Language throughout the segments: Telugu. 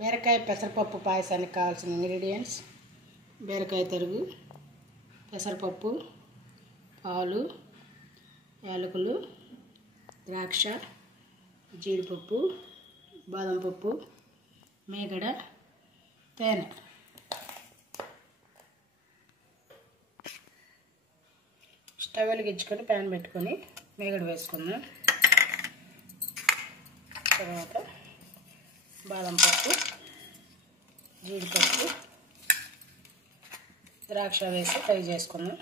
బీరకాయ పెసరపప్పు పాయసానికి కావాల్సిన ఇంగ్రీడియంట్స్: బీరకాయ తరుగు, పెసరపప్పు, పాలు, యాలకులు, ద్రాక్ష, జీడిపప్పు, బాదం పప్పు, మీగడ, తేనె. స్టవ్ వెలిగించుకొని ప్యాన్ పెట్టుకొని మీగడ వేసుకుందాం. తర్వాత బాదం పప్పు, జీడిపప్పు, ద్రాక్ష వేసి ఫ్రై చేసుకుందాం.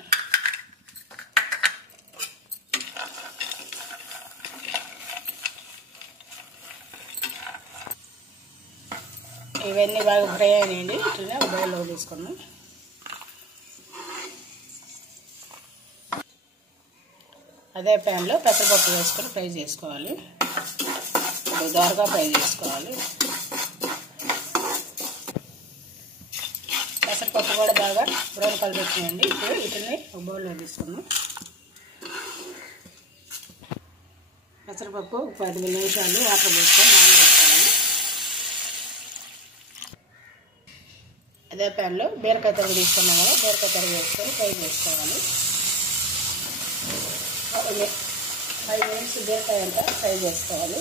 ఇవన్నీ బాగా ఫ్రై అయినాయండి. ఇట్లనే ఒక బౌల్లో తీసుకుందాం. అదే ప్యాన్లో పెసరపప్పు వేసుకొని ఫ్రై చేసుకోవాలి. దోరగా ఫ్రై చేసుకోవాలి. పెసరపప్పు కూడా బాగా బ్రౌన్ కలర్ వచ్చినాయండి. ఇప్పుడు వీటిని ఒక బౌల్లో తీసుకుందాం. పెసరపప్పు 10 నిమిషాలు వాటర్ వేసుకొని నానబెట్టుకోవాలి. అదే ప్యాన్లో బీరకాయ తరుగు తీసుకున్నాం కదా, బీరకాయ తరుగు వేసుకొని ఫ్రై చేసుకోవాలి. 5 మినిట్స్ బీరకాయ అంతా ఫ్రై చేసుకోవాలి.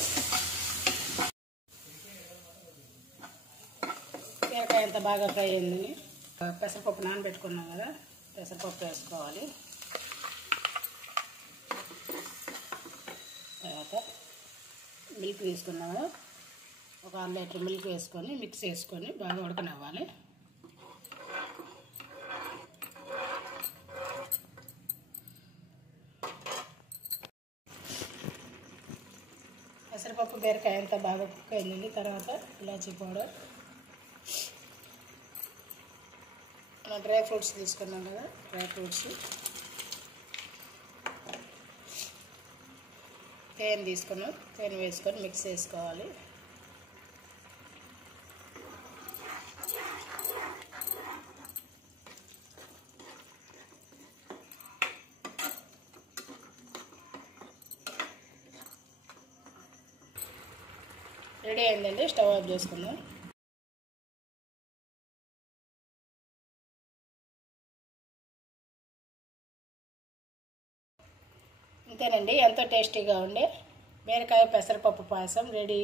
బీరకాయ అంతా బాగా ఫ్రై అయింది. పెసరపప్పు నానబెట్టుకున్నాం కదా, పెసరపప్పు వేసుకోవాలి. తర్వాత మిల్క్ తీసుకున్నాం కదా, ఒక 1 లీటర్ మిల్క్ వేసుకొని మిక్స్ చేసుకొని బాగా ఉడకనివ్వాలి. పెసరపప్పు బీరకాయ అంతా బాగా కుక్ అయిందండి. తర్వాత ఇలాచీ పౌడర్, డ్రై ఫ్రూట్స్ తీసుకున్నాం కదా, డ్రై ఫ్రూట్స్, తేనె తీసుకున్నాం, తేనె వేసుకొని మిక్స్ చేసుకోవాలి. రెడీ అయిందండి. స్టవ్ ఆఫ్ చేసుకుందాం. అంతేనండి, ఎంతో టేస్టీగా ఉండే బీరకాయ పెసరపప్పు పాయసం రెడీ.